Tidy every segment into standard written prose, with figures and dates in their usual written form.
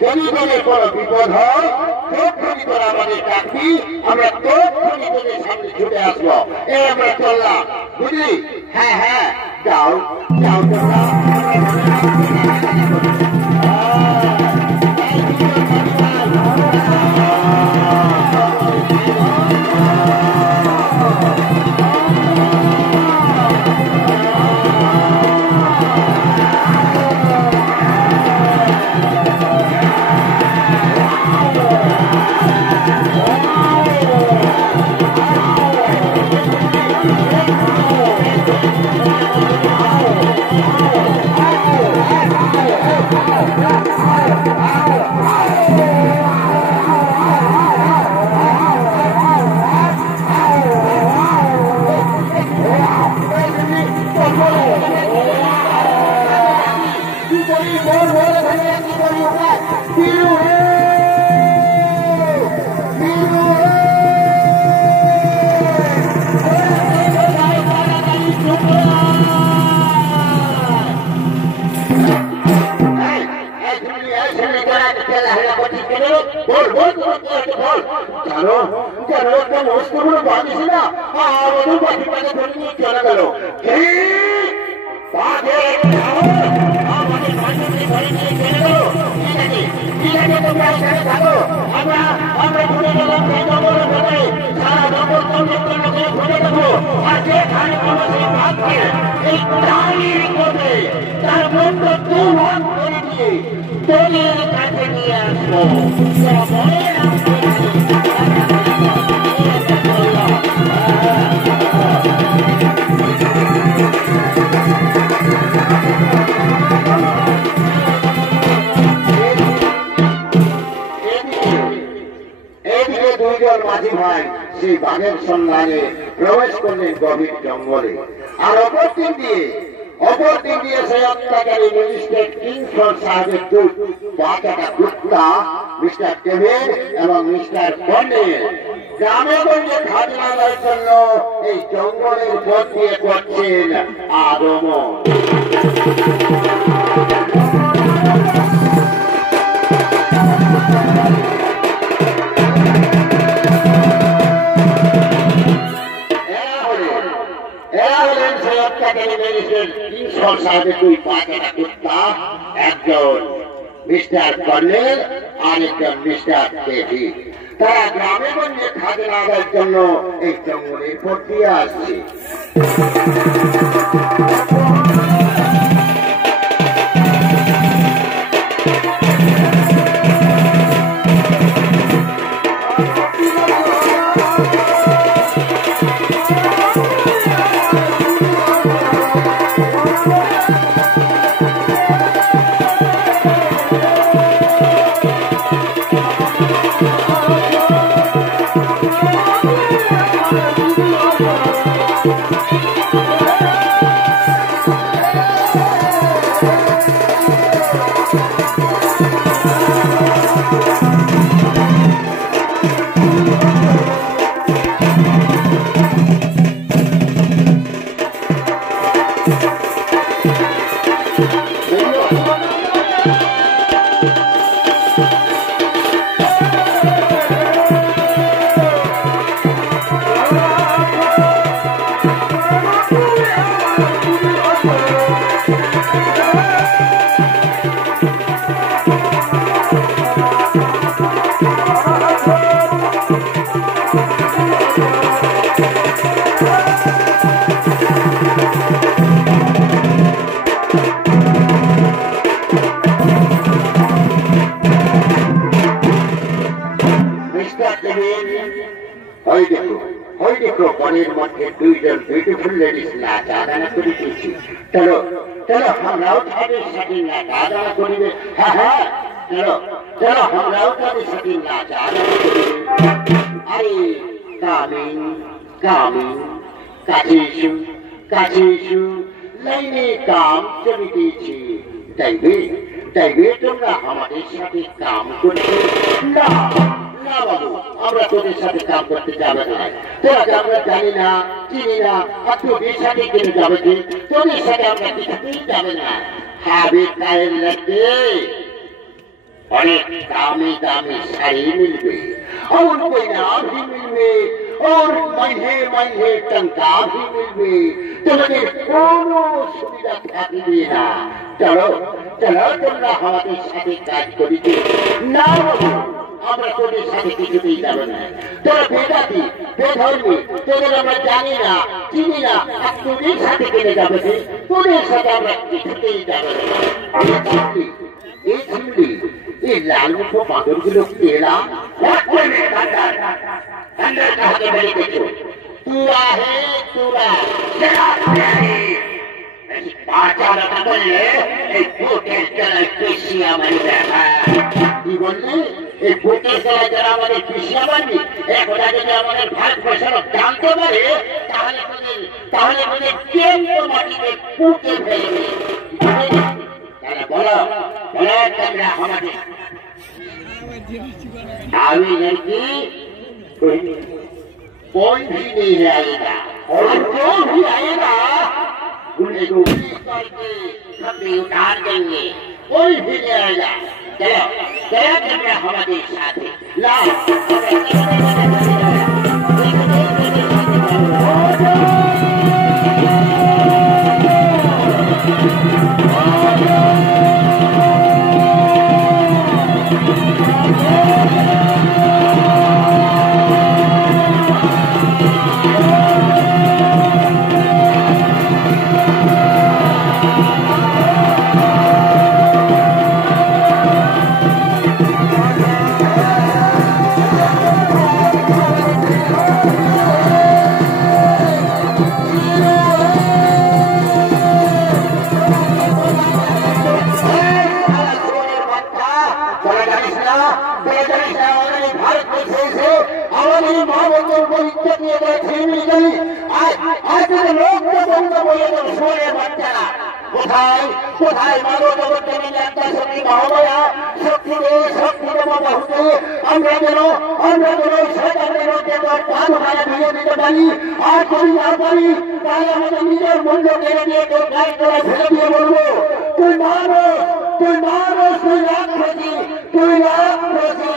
যদি তোদের কোনো বিপদ হয় তক্ষণি তোরা আমাদের ডাকবি, আমরা তক্ষণি তোদের সামনে ছুটে আসবো। এই আমরা চললাম, বুঝলি? হ্যাঁ হ্যাঁ, যাও যাও তোমরা। মাঝি ভাই সেই বাঘের সন্ধানে প্রবেশ করলেন গভীর জঙ্গলে। আর অপর দিক দিয়ে সেই অত্যাচারী ম্যাজিস্ট্রেট কিংসফোর্ড সাহেবের দুই বাচ্চাটা কুত্তা মিস্টার ডেভিড এবং মিস্টার কর্নেল গ্রামে গঞ্জে খাজনা আদায়ের জন্য এই জঙ্গলের পথ দিয়ে করছেন আগমন। একজন মিস্টার কর্নেল আর একজন মিস্টার ডেভিড, তারা গ্রামে গঞ্জে খাজনা আদায়ের জন্য এই জঙ্গলের পথ দিয়ে আসছে। বনের মধ্যে দুইজন বিউটিফুল লেডিস নাচ আদানা করিতেছি। চলো চলো আমরাও তাদের সাথে নাচ আদানা করিবে। হ্যাঁ হ্যাঁ, চলো চলো আমরাও তাদের সাথে নাচ আদানা করিবে। আরে কামিং কামিং, কাছে এসো কাছে এসো, লাইনে কাম চলিতেছি। চাইবে তোমরা আমাদের সাথে কাম করতে? না না বাবু, আমরা তোদের সাথে কাম করতে যাবে না। তোরা আমরা জানি না চিনি না, আর তোদের সাথে কেন যাবে? তোদের সাথে আমরা কিছুতেই যাবে না। হবে তাই লাগবে। अनेक दामी दामी साड़ी मिलबे और गहना भी मिलबे और महीने टंका भी मिलबे তোমাদের কোনো সুবিধা থাকবে না। চলো চলো তোমরা আমাদের সাথে কাজ করিতে না, আমরা তোদের সাথে কিছুতেই যাবো না। তোরা বেদাতি বেধর্মী, তোদের আমরা জানি না চিনি না, আর তোদের সাথে কেটে যাবে, তোদের সাথে আমরা কিছুতেই যাবো না। এই ঝিমলি এই লাল মুখো বাঁদর গুলো এলাম তুরা হে তুরা বললে এই ভোটের জেলায় পেশিয়া মারবে। কি বললি? এই ভোটের জেলায় যারা আমাদের পেশিয়া মারবি, একদা যদি আমাদের ভারতবর্ষের জানতে পারে তাহলে কেন্দ্র মাটিতে পুঁতে ফেলবে। তাহলে বলো বলো তোমরা আমাদের अभी लड़की कोई भी नहीं आएगा और जो भी आएगा उन्हें गोली करके कभी उतार देंगे, कोई भी नहीं आएगा। चलो चलो चलो हमारे साथ ला কোথায় মানব জগতের একটা শক্তি মহামায়া শক্তির বাহুতে আমরা যেন শয়তানের মধ্যে পান ভাড়া ভেঙে দিতে পারি। আর যদি না পারি তাহলে আমাদের নিজের মূল্য কেড়ে দিয়ে তোর গায়ে করে ফেলে দিয়ে বলবো তুই মানুষ তুই রাক্ষসী তুই রাক্ষসী।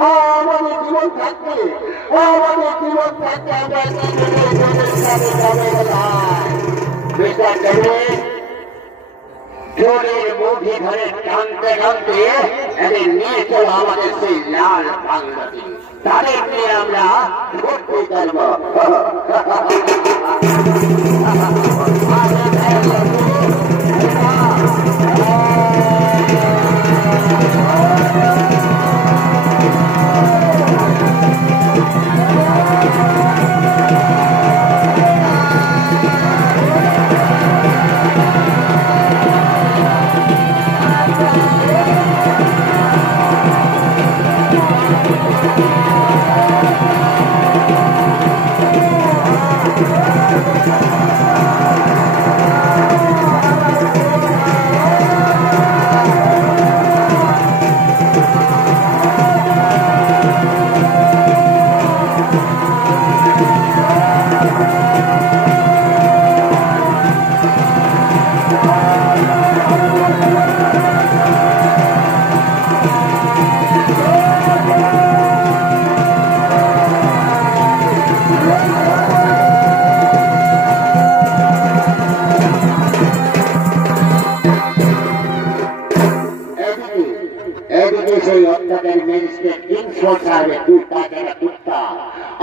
আমাদের জীবন থাকতে জোরের মুঠি ধরে টানতে টানতে এদের নিয়ে চলো আমাদের সেই লাল বাংলাটি, তাদের নিয়ে আমরা ঘুরতে পারবো।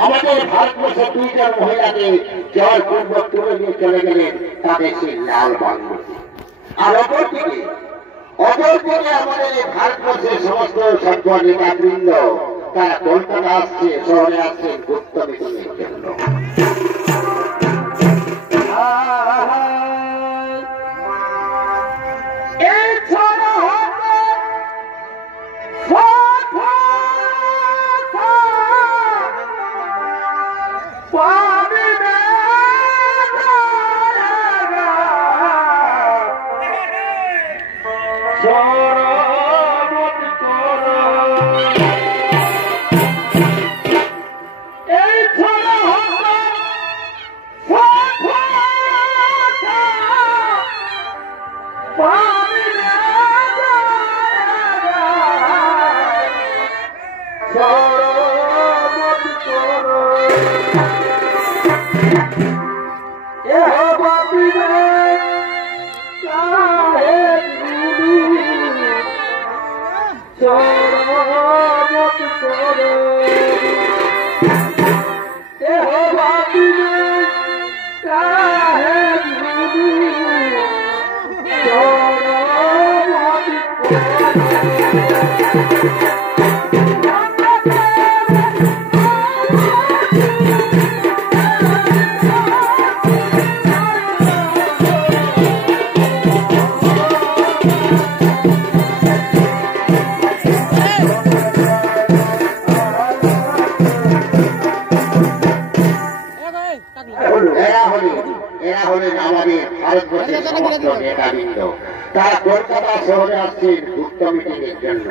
আমাদের ভারতবর্ষের দুইজন মহিলাকে জয়পূর্বক তুলে নিয়ে চলে গেলেন তাদের সেই লাল বাংলাদেশে। আর অপরদিকে আমাদের এই ভারতবর্ষের সমস্ত সভ্য নেতাবৃন্দ তারা কলকাতা আসছে, শহরে আসছেন গুপ্ত মিটিংয়ের জন্য। এরা হলেন আমাদের ভারতবর্ষের সমস্ত নেতাবৃন্দ, তারা কলকাতা শহরে আসছেন গুপ্ত মিটিং এর জন্য।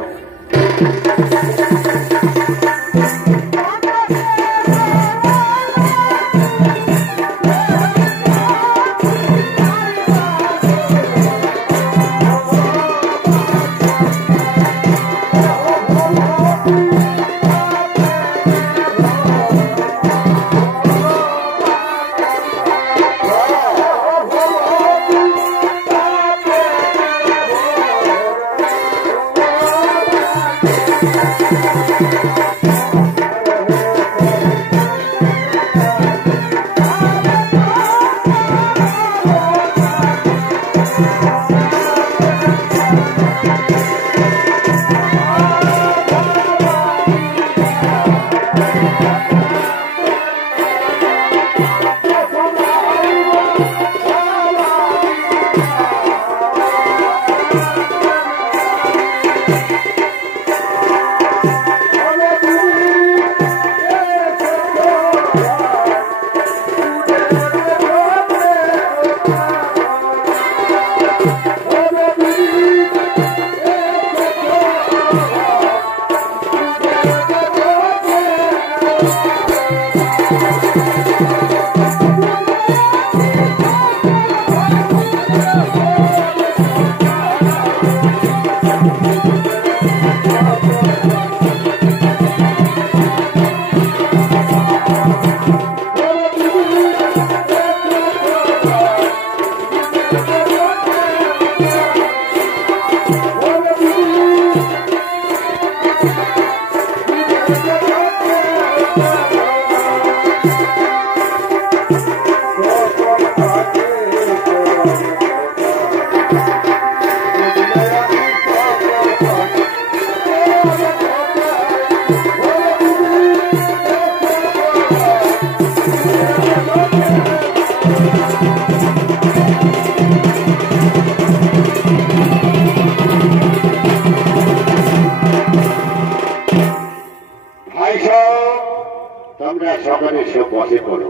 তোমরা সকলে সব বসে পড়ো।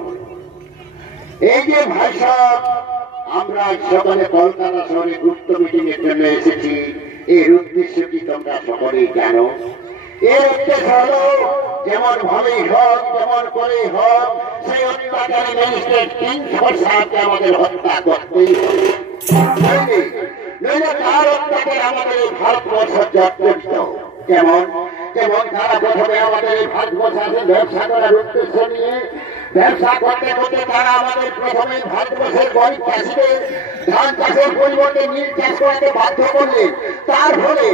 এই যে ভাই সাহেব, আমরা সকলে কলকাতা শহরে গুপ্ত মিটিং এর জন্য এসেছি। এর উদ্দেশ্য কি তোমরা সকলেই জানো? এর উদ্দেশ্য হলো যেমন ভাবেই হোক, যেমন করেই হোক, সেই অত্যাচারী ম্যাজিস্ট্রেট কিংসফোর্ড সাহেবকে আমাদের হত্যা করতেই হবে। নইলে তার অত্যাচারে আমাদের এই ভারতবর্ষ জর্জরিত। যেমন যেমন তারা প্রথমে আমাদের এই ভারতবর্ষে ব্যবসা করার উদ্দেশ্য নিয়ে ব্যবসা করতে করতে তারা আমাদের প্রথমে ভারতবর্ষের গরিব চাষিদের ধান চাষের পরিবর্তে নীল চাষ করাতে বাধ্য করলেন। তার ফলে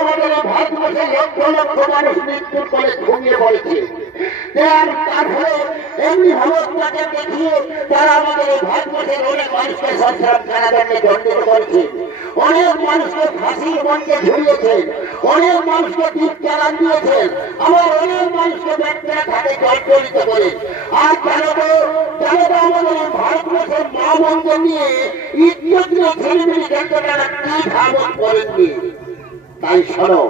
আমাদের এই ভারতবর্ষের লক্ষ লক্ষ মানুষ মৃত্যুর করে ঘুমিয়ে পড়েছে। তার ফলে এমনি ভারতকে দেখিয়ে তারা আমাদের এই ভারতবর্ষের অনেক মানুষকে সশ্রম কারাদণ্ডে দণ্ডিত করেছে, অনেক মানুষকে ফাঁসির মঞ্চে ঝুলিয়েছেন, অনেক মানুষকে দ্বীপ চালান দিয়েছেন, আবার অনেক মানুষকে ব্যক্তিরা তাকে জর্জরিত করে। আর জানো তো আমাদের এই ভারতবর্ষের মা বোনকে নিয়ে ইজ্জতীয় ছেলেমেয়ে দেখতে তারা কি ভাবন করেননি। তাই শোনো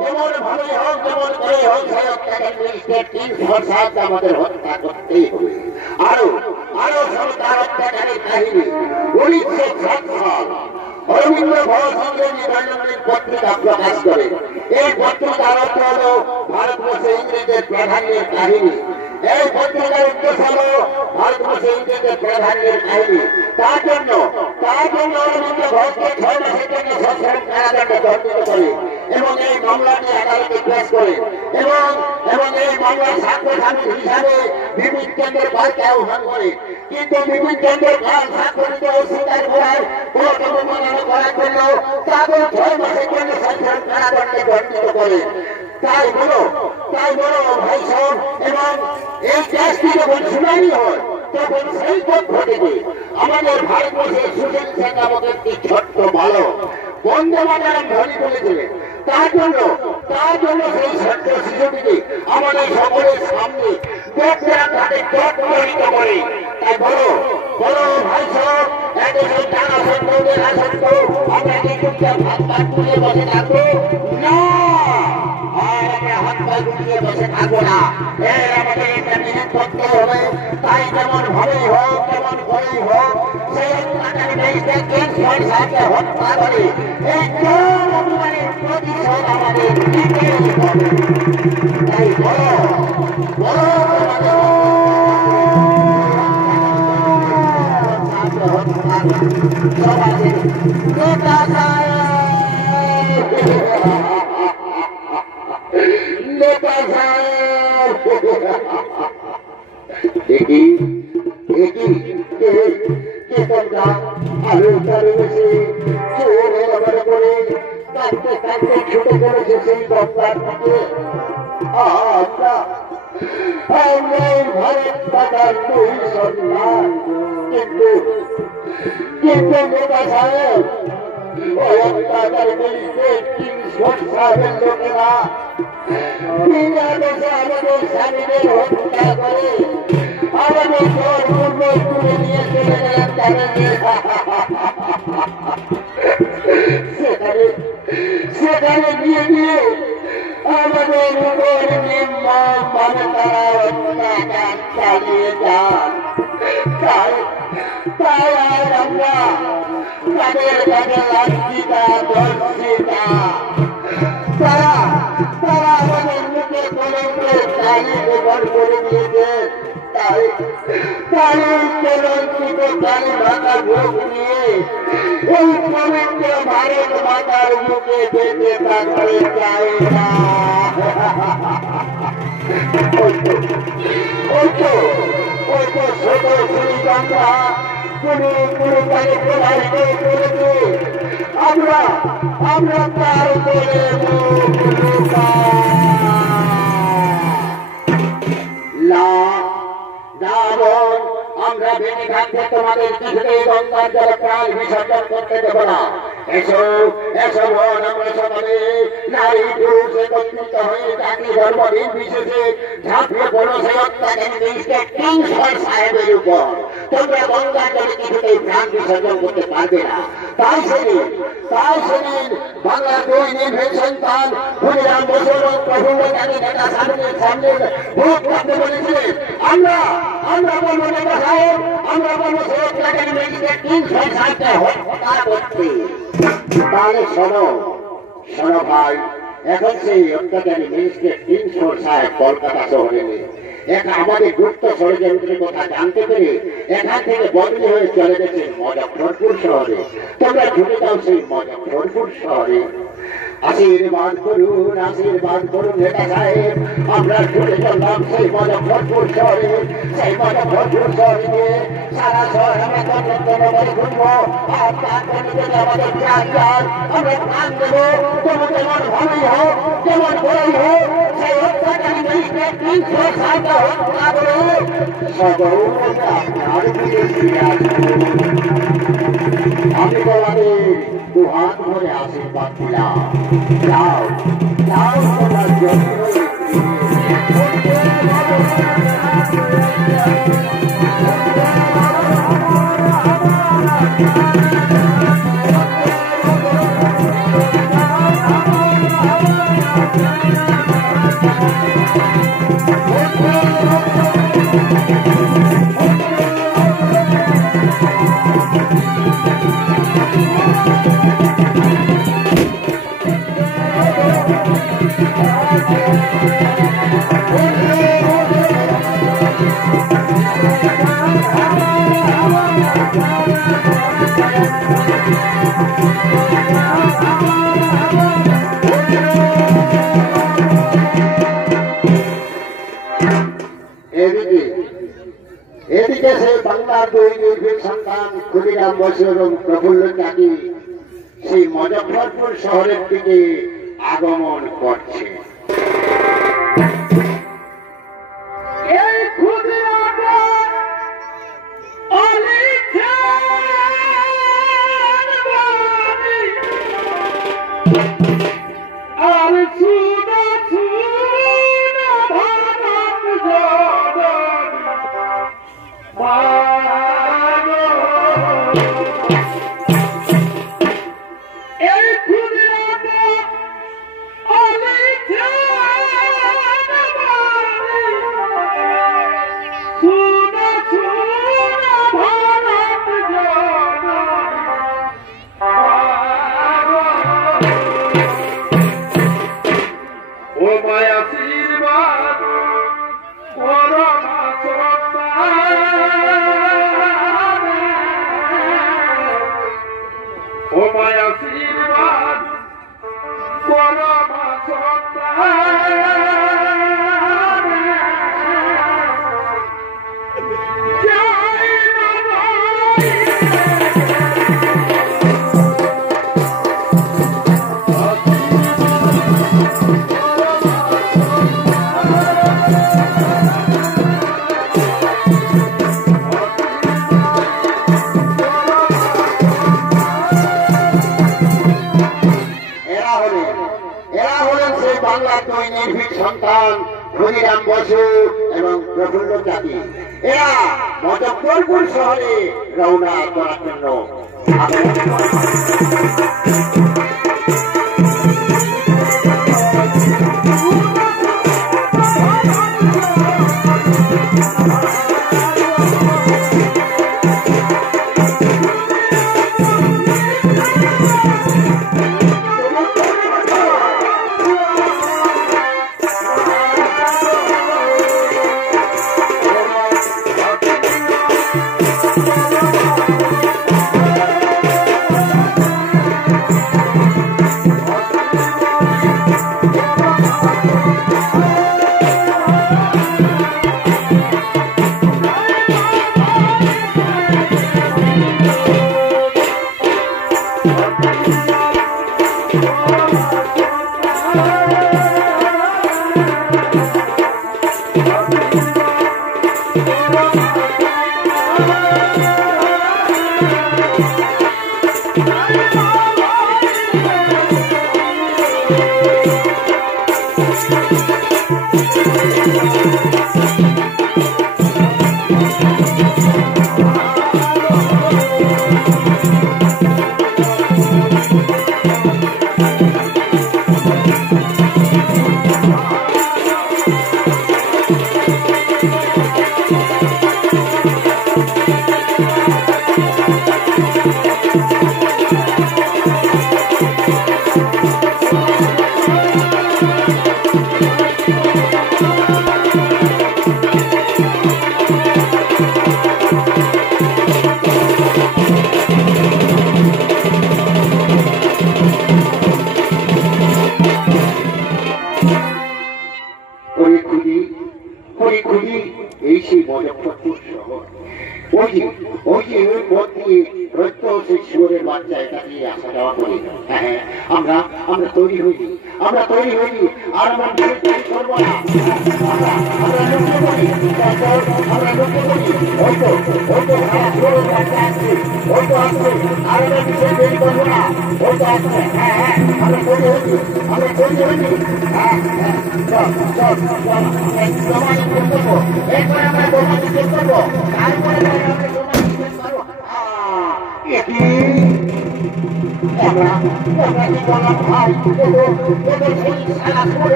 যেমন ভাবে হোক, যেমন করে হোক, সেই অত্যাচারী ম্যাজিস্ট্রেট কিংসফোর্ড সাহেবকে আমাদের হত্যা করতেই হবে। আরো শোনো তার অত্যাচারের কাহিনী। 1907 সাল অরবিন্দ ঘোষ ইংরেজি দৈনন্দিন পত্রিকা প্রকাশ করেন। এই পত্রিকার অর্থ হল ভারতবর্ষে ইংরেজদের প্রাধান্যের কাহিনী। এই পত্রিকার উদ্দেশ্য হল ভারতবর্ষে ইংরেজদের প্রাধান্যের কাহিনী। তার জন্য অরবিন্দ ঘোষকে 6 মাসের জন্য সশ্রম কারাদণ্ডে দণ্ডিত করে এবং এই মামলাটি আদালতে পেশ করে এবং এই মামলার সাক্ষ্য স্বামী হিসাবে বিপিন চন্দ্র পালকে আহ্বান করে। কিন্তু বিপিন চন্দ্র পাল সাক্ষ্য দিতে অস্বীকার করার কোর্ট অবমাননা করার জন্য তাকে 6 মাসের জন্য সশ্রম কারাদণ্ডে দণ্ডিত করে। তাই বলো ভাই সব, এবং এই কেসটি যখন শুনানি হয় তখন সেই পক্ষ থেকে আমাদের ভারতবর্ষের সুশীল সেন নামক একটি ছোট্ট বালক বন্দে মাতরম ধ্বনি তুলেছিলেন। তার জন্য সেই ছোট্ট শিশুটিকে আমাদের সকলের সামনে ব্যক্তিরা তাকে জর্জরিত করে। তাই বলো ভাই সব, এদেশের টানা সত্ত্বেও আসত্য আমরা কি চুপচাপ হাত পা তুলে বসে থাকবো? না, আমরা হাত পা গুটিয়ে বসে থাকবো না। আমাদের একটা বিরোধ করতে হবে। তাই যেমন ভাবেই হোক, যেমন করেই হোক, সেই অত্যাচারী ম্যাজিস্ট্রেট কিংসফোর্ড সাহেবকে হত্যা করে এই চরম অপমানের প্রতিশোধ আমাদের নিতেই হবে। তাই বলো সমাজের নেতা দেখি তোমরা আলুর তারে বসে চোর এলাকার করে কাঁদতে কাঁদতে ছুটে চলেছে সেই দপ্তর থেকে। আমরা ভারত মাতার দুই সন্তান, কিন্তু নেতা সাহেব, ওই অত্যাচারী ম্যাজিস্ট্রেট কিংসফোর্ড সাহেবের লোকেরা বিনা দোষে আমাদের স্বামীদের হত্যা করে আমাদের পূর্ব তুলে নিয়ে চলে গেলেন তাদের। সেখানে গিয়ে আমাদের উপর নির্মমভাবে তারা অত্যাচার চালিয়ে যান। তাই আজ আমরা তাদের কাছে লাঞ্ছিতা বঞ্চিতা। তারা আমাদের মুখে কলঙ্কে কালি ব্যবহার করে দিয়েছেন। তাই কলঙ্কিত কালী মাতার মুখ নিয়ে এই পবিত্র ভারত মাতার মুখে যেতে থাকতে চাই না। ছোট শ্রীকান্তা কোনো তাকে প্রভাবিত করেছে। আমরা তার উপরে আমরা বেঁচে থাকতে তোমাদের কিছুতেই গঙ্গার জলে প্রাণ বিসর্জন করতে দেব না। এসো এসো বোন আমরা সকলে নারী পুরুষ একত্রিত হয়ে জাতি ধর্ম নির্বিশেষে ঝাঁপিয়ে পড়ো সেই অত্যাচারী মিস্টার কিংসফোর্ড সাহেবের উপর। তোমরা গঙ্গার জলে কিছুতেই প্রাণ বিসর্জন করতে পারবে না। তাই সেদিন বাংলার দুই নির্ভীক সন্তান ক্ষুদিরাম বসু এবং প্রফুল্ল চাঁদের নেতা সামনে ভোট করতে বলেছিলেন, আমরা বলবো নেতা সাহেব, আমরা বলবো সেই অত্যাচারী মিস্টার কিংসফোর্ড সাহেবকে হত্যা করতে। তাহলে শোনো ভাই, এখন সেই অত্যাচারী মিনিস্টার কিংসফোর্ড সাহেব কলকাতা শহরে নেই। আমাদের গুপ্ত ষড়যন্ত্রের কথা জানতে পেরে এখান থেকে বদলি হয়ে চলে গেছে মুজফ্ফরপুর শহরে। তোমরা ছুটে যাও সেই মুজফ্ফরপুর শহরে। আশীর্বাদ করুন নেতা সাহেব, আমরা ছুটে চললাম সেই মুজফ্ফরপুর শহরে। সেই মুজফ্ফরপুর শহরে গিয়ে সারা শহর আমরা করে ঘুরবো, আর তারপরে আমাদের প্রাণ আমরা প্রাণ দেবো। তোমার যেমন ভালোই হোক, যেমন বড়ই হোক, সেই অত্যাচারী মিনিস্টার কিংসফোর্ড সাহেবকে হত্যা করে সদৌলতে আপনার দিকে ফিরে আসবো। আমি তোমাদের দুহাত ধরে আশীর্বাদ দিলাম। যাও তোমার জন্য এদিকে সেই বাংলার দুই নির্ভীক সন্তান ক্ষুদিরাম বসু এবং প্রফুল্ল চাঁদি সেই মুজফ্ফরপুর শহরের দিকে আগমন করছে। ক্ষুদিরাম বসু এবং প্রফুল্ল চাঁদি এরা মুজফ্ফরপুর শহরে রওনা করার জন্য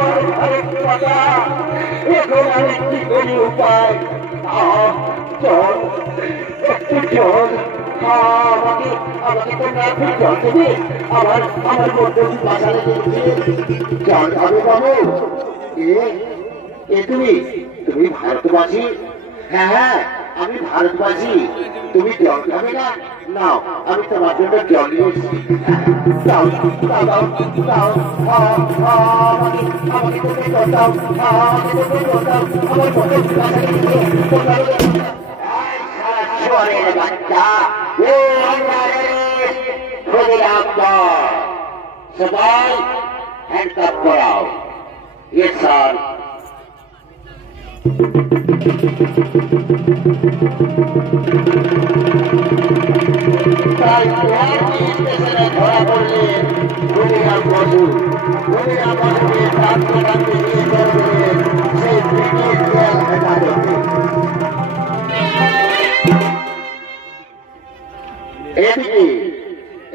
আমার ভারত মাতা, এখন আমি কি করি উপায়? চল, একটু চল, আমাকে আমাকে তো না খুব জল দেবে। আমার মধ্যে বাসা লেগেছে, জল খাবে বাবু? তুমি ভারতবাসী? হ্যাঁ হ্যাঁ, আমি ভারতবাসী। তুমি জল খাবে না? নাও, আমি তোমার জন্য জল নিয়ে এসেছি। দাও দাও দাও দাও, আমাকে তুমি জল দাও, আমাকে তুমি জল দাও, আমার মধ্যে বাসা লেগেছে। চোরের বাচ্চা, সবাই হ্যান্ডকাপ করাও। Yes sir. তাই স্টেশনে ধরা পড়লেন গুলিরাম বসু। গুলিরাম বসুকে টানতে টানতে নিয়ে চললেন সেই ব্রিটিশ জেল হেফাজতে।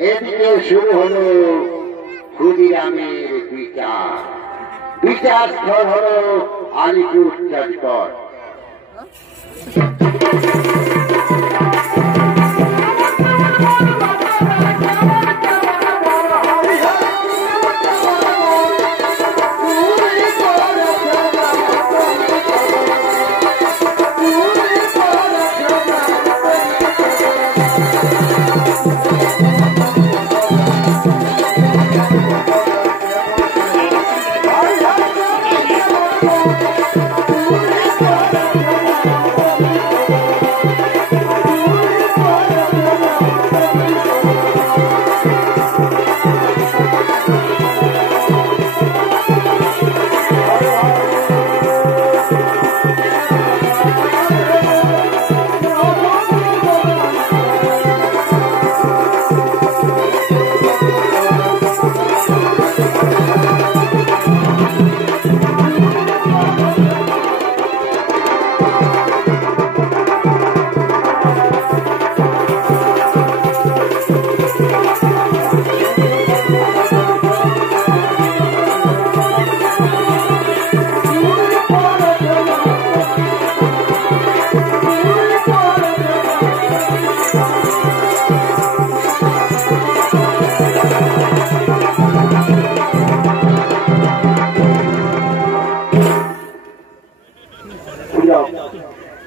এদিকে শুরু হলো ক্ষুদিরামের বিচার। বিচার স্থল হলো আলিপুর চত্বর।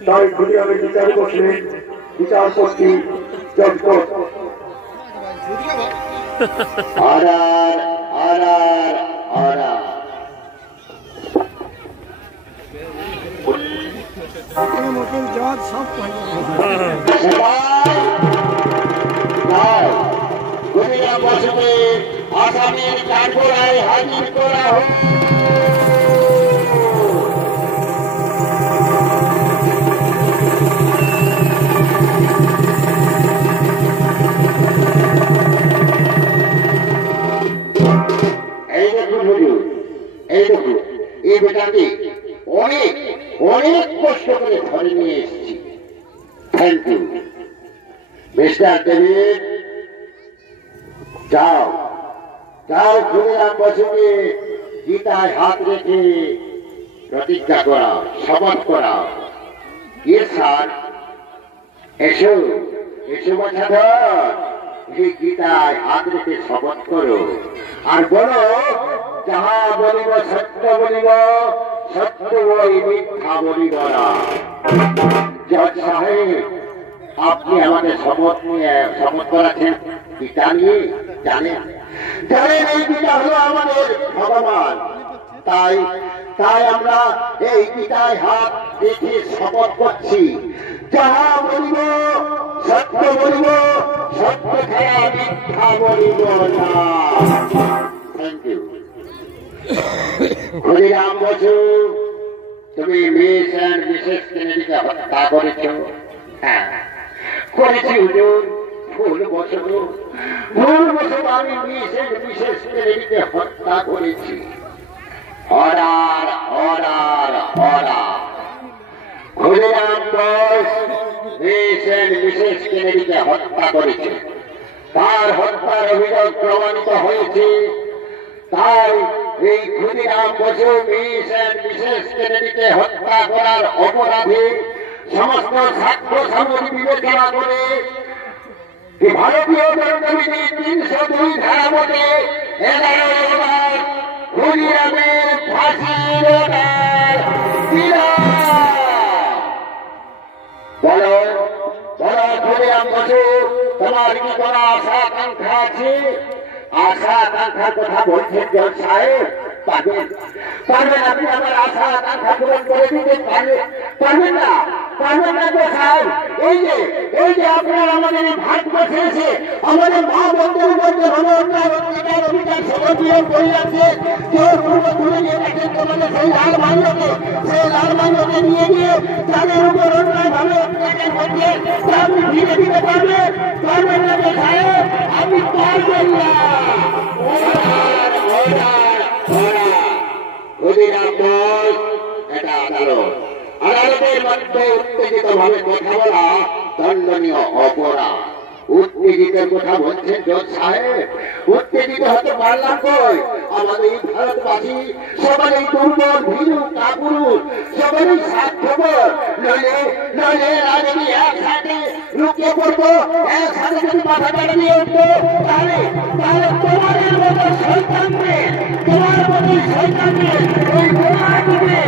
তাই গুলিরামের বিচার করছিলেন বিচারপতি জজ কোর্ট। Order order order. গুলিরাম বসুকে আসামের কাঠগোড়ায় হাজির করা হোক। এই বেটাকে অনেক অনেক কষ্ট করে ধরে নিয়ে এসেছি। Thank you mister David. যাও যাও, ক্ষুদিরাম বসুকে গীতায় হাত রেখে প্রতিজ্ঞা করাও, শপথ করাও। ইয়ে স্যার। এসো এসো বাছাধর, এই গীতায় হাত রেখে শপথ করো আর বলো, যাহা বলিব সত্য বলিব, সত্য বই মিথ্যা বলিব না। জজ সাহেব, আপনি আমাদের শপথ নিয়ে শপথ করাচ্ছেন গীতা নিয়ে। জানেন জানেন এই গীতা হলো আমাদের ভগবান। তাই তাই আমরা এই গীতায় হাত রেখে শপথ করছি, যাহা বলিব সত্য বলিব, সত্য ছাড়া মিথ্যা বলিব না। Thank you. ক্ষুদিরাম বসু, তুমি মিস এন্ড মিসেস কেনেডিকে হত্যা করেছ। হ্যাঁ করেছি হুজুর, ভুলবশত আমি মিস এন্ড মিসেস কেনেডিকে হত্যা করেছি। Order order order. Khudiram Bose Miss and Mrs কেনেডিকে হত্যা করেছে। তার হত্যার অভিযোগ প্রমাণিত হয়েছে। তাই এই ক্ষুদিরাম বসু মিসেস কেনেডিকে হত্যা করার অপরাধে সমস্ত সাক্ষ্য সামগ্রী বিবেচনা করে ভারতীয় দণ্ডবিধি ৩০২ ধারা মতে ১১ ক্ষুদিরামের ফাঁসির অর্ডার দিলাম। বলো বলো ক্ষুদিরাম বসু, তোমার কি কোনো আশা আকাঙ্ক্ষা আছে? আশা আকাঙ্ক্ষার কথা বলছেন জজ সাহেব? পারবেন পারবেন আপনি আমার আশা আকাঙ্ক্ষা পূরণ করে দিতে পারবেন না? পারবেন না তো সাহেব? এই যে আপনার আমাদের ভারতবর্ষে এসে আমাদের মা বন্ধুর মধ্যে অত্যাচার অবিচার সমর্থন করে যাচ্ছে। কেউ পূর্ব ঘুরে গিয়ে দেখেন তোমাদের সেই লাল মাল্যকে নিয়ে গিয়ে তাদের উপর অন্যায় ভাবে অত্যাচার করছে। আপনি ফিরে দিতে পারবেন না তো সাহেব? আপনি পারবেন না। এটা আদালতের মধ্যে উত্তেজিত ভাবে কথা বলা দণ্ডনীয় অপরাধ। উত্তেজিতের কথা বলছেন জজ সাহেব? উত্তেজিত হতে পারলাম কই? আমাদের এই ভারতবাসী সবারই দুর্বল, ভীরু, কাপুরুষ, সবারই স্বার্থপর। নইলে রাজনী একসাথে লুকিয়ে পড়বো, একসাথে যদি মাথা টাকা নিয়ে উঠবো, তাহলে তোমাদের মতো শয়তানদের ওই বোমা দিবে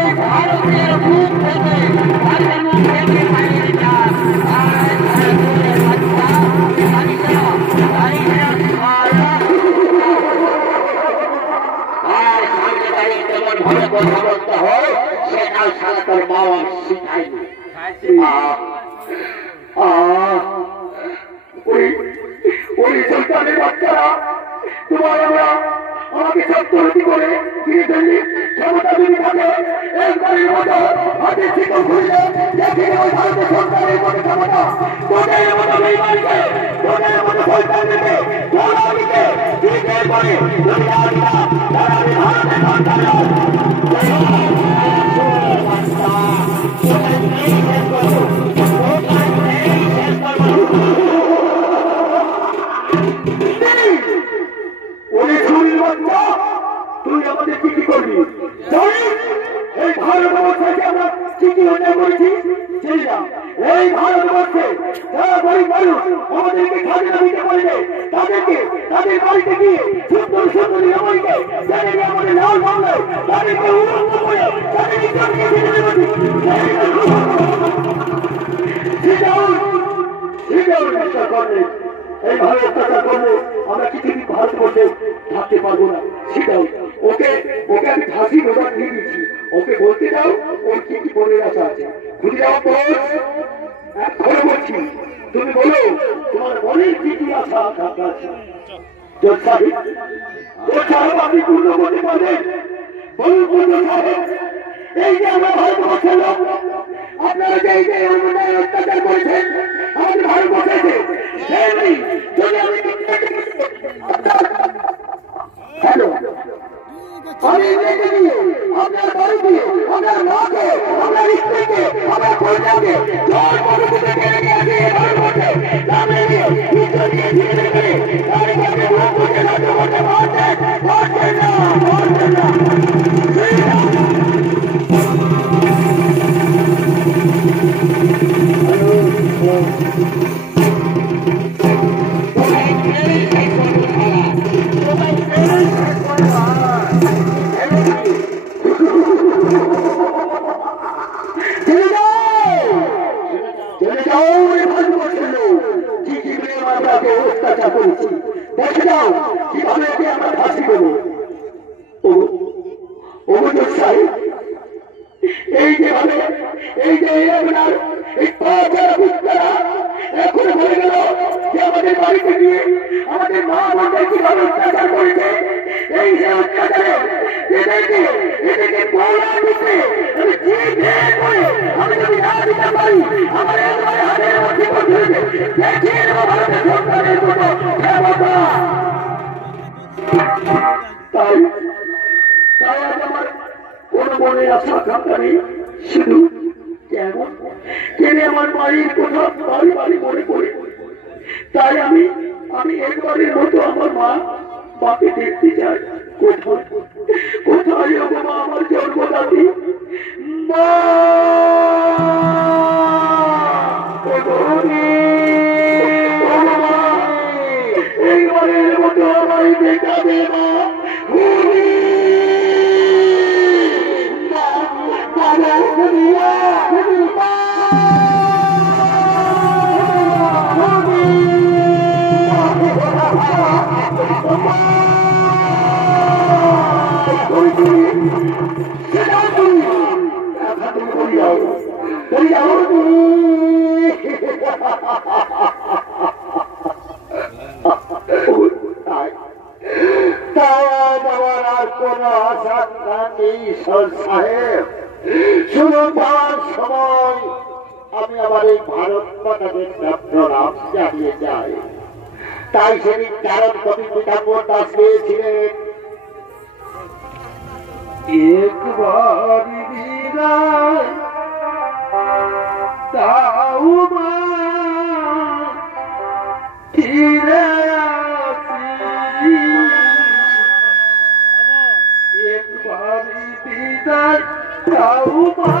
এই ভারতের মুখ থেকে পালিয়ে যান। কথা বলতে হয় সেটাও সারা তোর মা শিখায়নি। ওই সন্তানের বাচ্চারা তোমার আমাকে সত্যি করে ফিরে ফেললি। ক্ষমতা যদি থাকে একবারের মতো হাতে শিকল ঘুরলে দেখে ওই ভারতের সন্তানের মতো ক্ষমতা তোদের মতো বেইমানকে, তোদের মতো সন্তানকে ধরাবিকে জিতে করে দুনিয়া দিলাম। তারা আমি ভারতের সন্তান তুই আমাদের কি করবি? এই ভারতবর্ষে আমরা চিঠি অন্যায় করেছি এই ভারতবর্ষে যারা গরিব মানুষ আমাদেরকে খাজনা দিতে পারবে তাদের বাড়িতে গিয়ে সুন্দর সুন্দরী রমণীকে যাদেরকে আমাদের লাল বাংলায় তাদেরকে উন্নত করে তাদেরকে এই ভাবে অত্যাচার করলে আমরা কিছুদিন ভারতবর্ষে থাকতে পারবো না। সেটাও ওকে আমি ফাঁসি রোজা দিয়ে দিচ্ছি। ওকে বলতে দাও ওর কি কি মনের আশা আছে। ক্ষুদিরাম এখনো বলছি, তুমি বলো তোমার মনের কি কি আশা আকাঙ্ক্ষা আছে। জজ সাহেব আপনি পূর্ণ করতে পারবেন? বলুন পূর্ণ সাহেব। এই যে আমরা ভারতবর্ষের লোক, আপনারা যে এই যে অত্যাচার করেছেন আমাদের ভারতবর্ষে যদি আমি আমি রেখে দিয়ে আপনার বাড়ি দিয়ে আপনার মাকে আপনার স্ত্রীকে আপনার কন্যাকে জোর করে তুলে ফেলে গিয়েছে ভারতবর্ষে গ্রামে গিয়ে ইজ্জত দিয়ে ধীরে করে তাদেরকে মুখ বুঝে রাজ্য করতে পারছেন না। দেখে যাও কিভাবে আমরা ফাঁসি দেবো। এই যেভাবে এই যে আপনার এই এখন বলে গেল যে আমাদের বাড়িতে গিয়ে আমাদের মা বোনদের কিভাবে অত্যাচার করেছে। এই যে অত্যাচারে এদেরকে আমি যদি না দিতে পারি আমার হাতের মধ্যে দেখিয়ে দেবো ভারতের সরকারের কোনো ক্ষমতা। তাই আজ আমার কোন মনে আশা আকাঙ্ক্ষা নেই, শুধু কেন আমার বাড়ির কোথাও বাড়ি মনে করি। তাই আমি একবারের মতো আমার মাকে দেখতে চাই। কোথায় আমার জন্মদাতি মা? এইবারের মতো আমায় দেখা দে মা। শুনুন যাওয়ার সময় আমি আমার এই ভারত মাতাকে প্রণাম জানিয়ে যাই। তাই সেদিন কারণ কবি পীতাম্বর দাস গিয়েছিলেন, একবার বিদায় দাও মা, ফিরে আসি। একবার বিদায় দাও মা,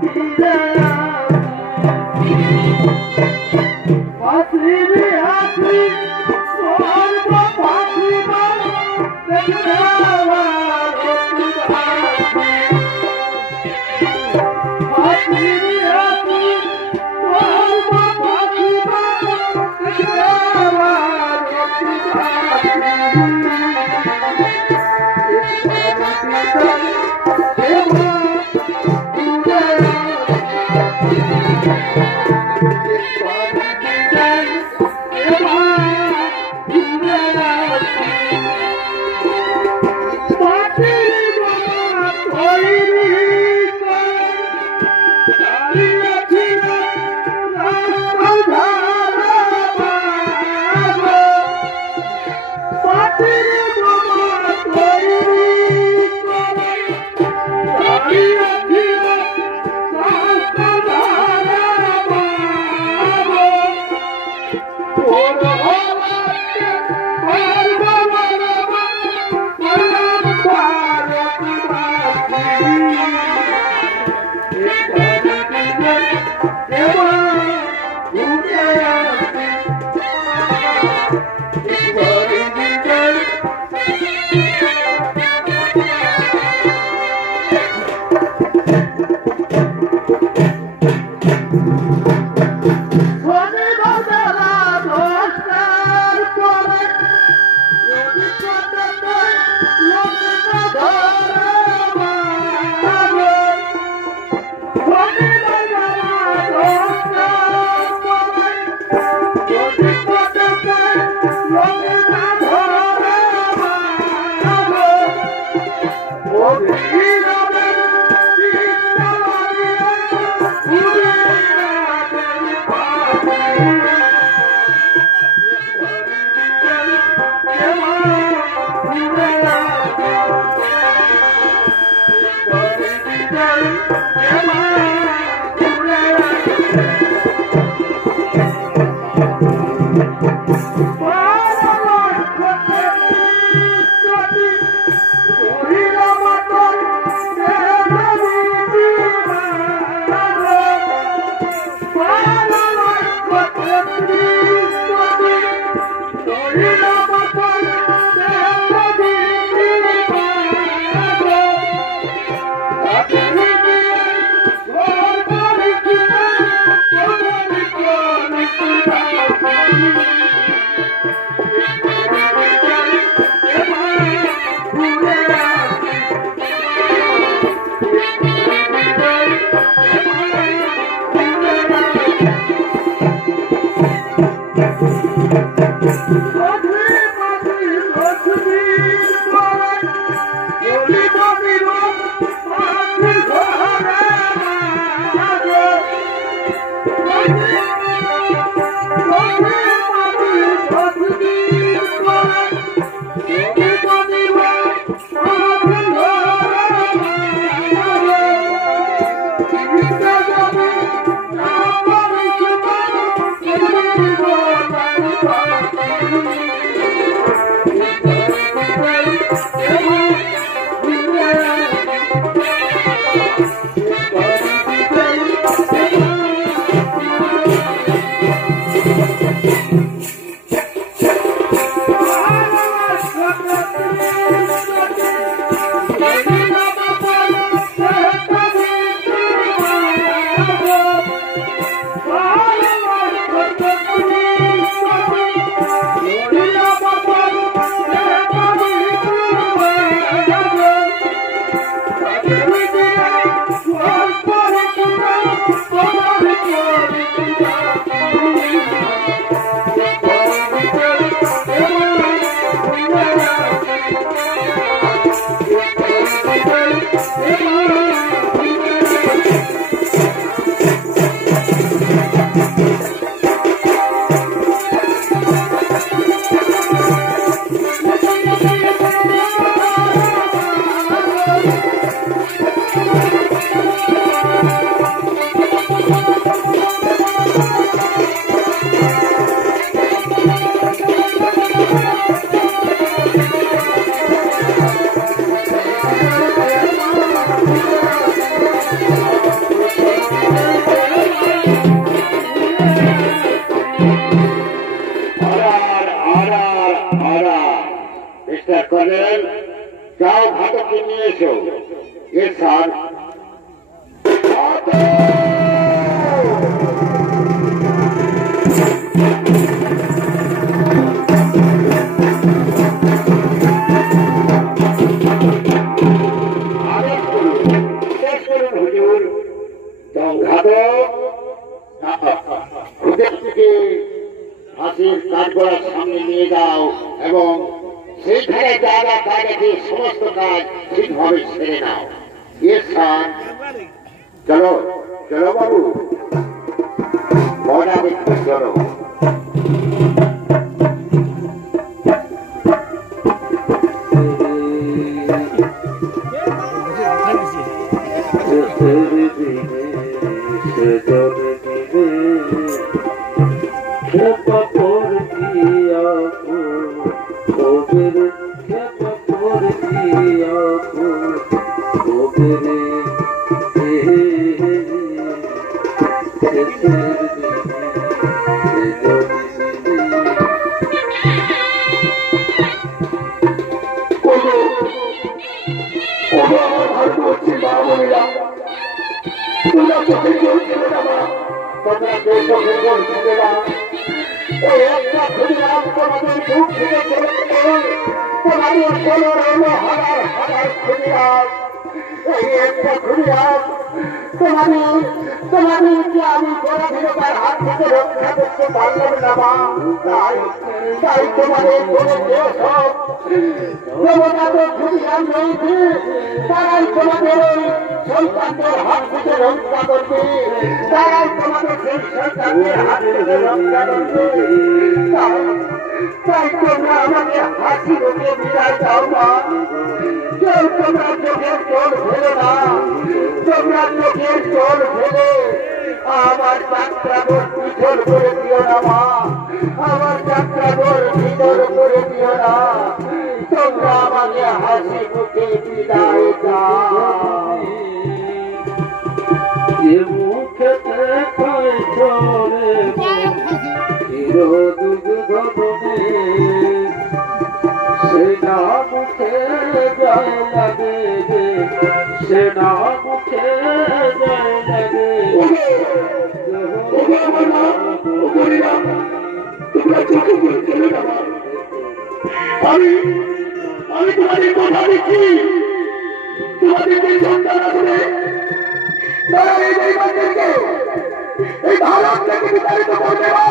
ফিরে আসি। পাশিবি আসি সর্ব পাশিবা जाओ घाटक के निये एसो एक साल हुजूर जाओ घाटक হুদেরকে ফাঁসির কাঠগড়ার সামনে নিয়ে যাও এবং সেইখানে যা যা কাজ আছে সমস্ত কাজ ঠিকভাবে সেরে নাও। চলো চলো বাবু মজা দেখতে চলো। আমার যাত্রা বিফল করে দিও না মা, আমার যাত্রা বিফল করে দিও না, তোমরা আমাকে হাসি মুখে বিদায় দাও। যে মুখে দেখায় চলে চিরযুগ ধনে, সে না মুখে যায় লাগে, সে না মুখে যায় লাগে। আমি তোমাদের কথা দিচ্ছি, তোমাদের যে সন্তান আছে তারা এই বেঈমানদেরকে এই ভারত থেকে বিতাড়িত করবে না,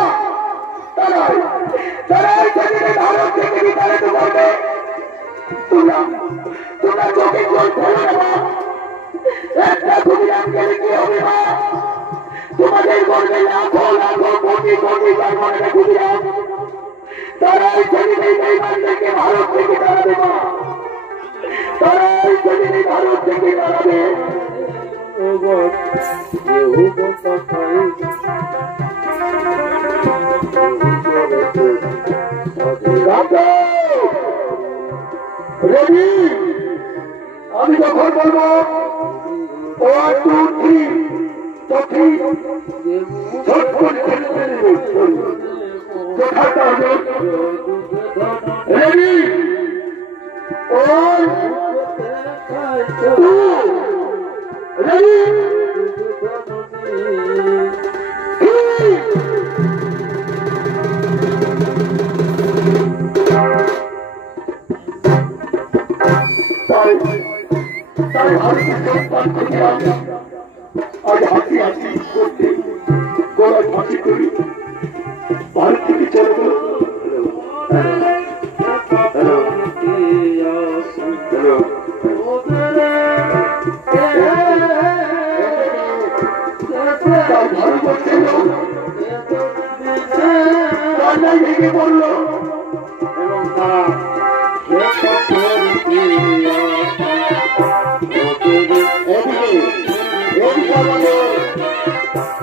তারা এই ভারত থেকে বিতাড়িত করবে। তোমরা চোখে জল ফেলে দেবা, একটা ক্ষুদিরামকে কি হবে না? তোমাদের করবে লাখো লাখো কোটি কোটি জন্মনের ক্ষুদিরাম, তারা এই বেঈমানদেরকে ভারত থেকে তাড়াবে না, তারা এই ভারত থেকে তাড়াবে। আমি যখন বলবো রেডি আজ হাসি হাসি করতে গলায় ফাঁসি করি ভারত থেকে চলে গেল। ভেঙে পড়ল এবং তারা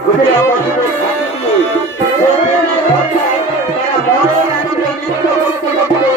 আমাদের গরিবের থাকিনি তারা মনের আনন্দ নৃত্য করতে করতে